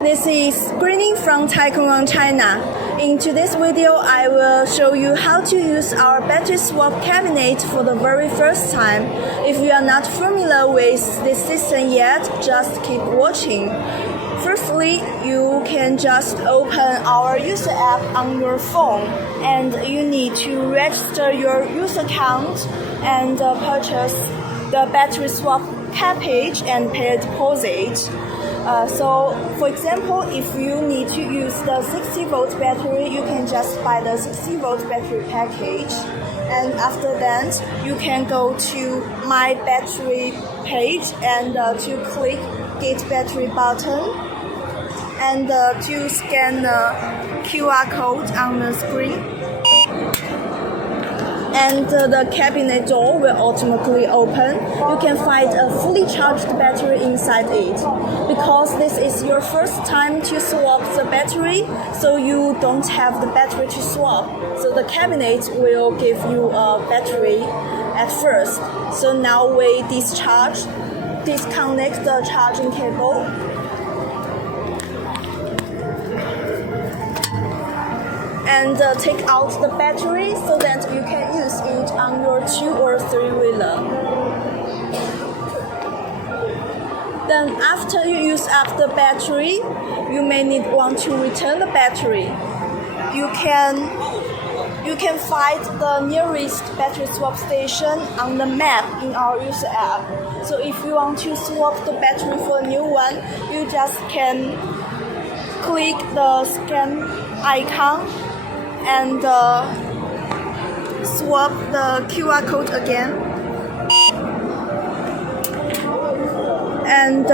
This is Greeny from TYCORUN China. In today's video, I will show you how to use our battery swap cabinet for the very first time. If you are not familiar with this system yet, just keep watching. Firstly, you can just open our user app on your phone, and you need to register your user account and purchase the battery swap package and pay a deposit. So, for example, if you need to use the 60-volt battery, you can just buy the 60-volt battery package. And after that, you can go to My Battery page and to click Get Battery button and to scan the QR code on the screen. And the cabinet door will automatically open. You can find a fully charged battery inside it. Because this is your first time to swap the battery, so you don't have the battery to swap. So the cabinet will give you a battery at first. So now we disconnect the charging cable. And take out the battery so that you can use it on your 2- or 3-wheeler. Then after you use up the battery, you may want to return the battery. You can find the nearest battery swap station on the map in our user app. So if you want to swap the battery for a new one, you just can click the scan icon and swap the QR code again, and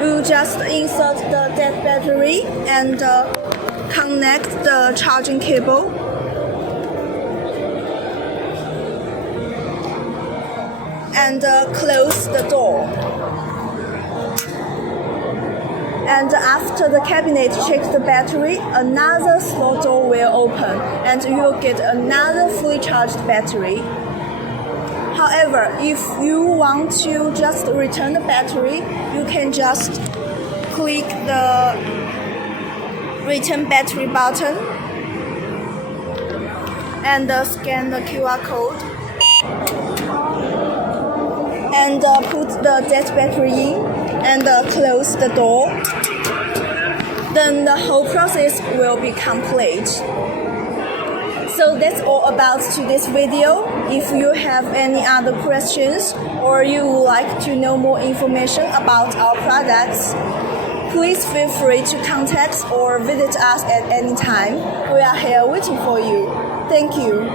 you just insert the dead battery and connect the charging cable, and close the door. And after the cabinet checks the battery, another slot door will open and you'll get another fully charged battery. However, if you want to just return the battery, you can just click the return battery button and scan the QR code and put the dead battery in and close the door. Then the whole process will be complete. So that's all about today's video. If you have any other questions or you would like to know more information about our products, please feel free to contact or visit us at any time. We are here waiting for you. Thank you.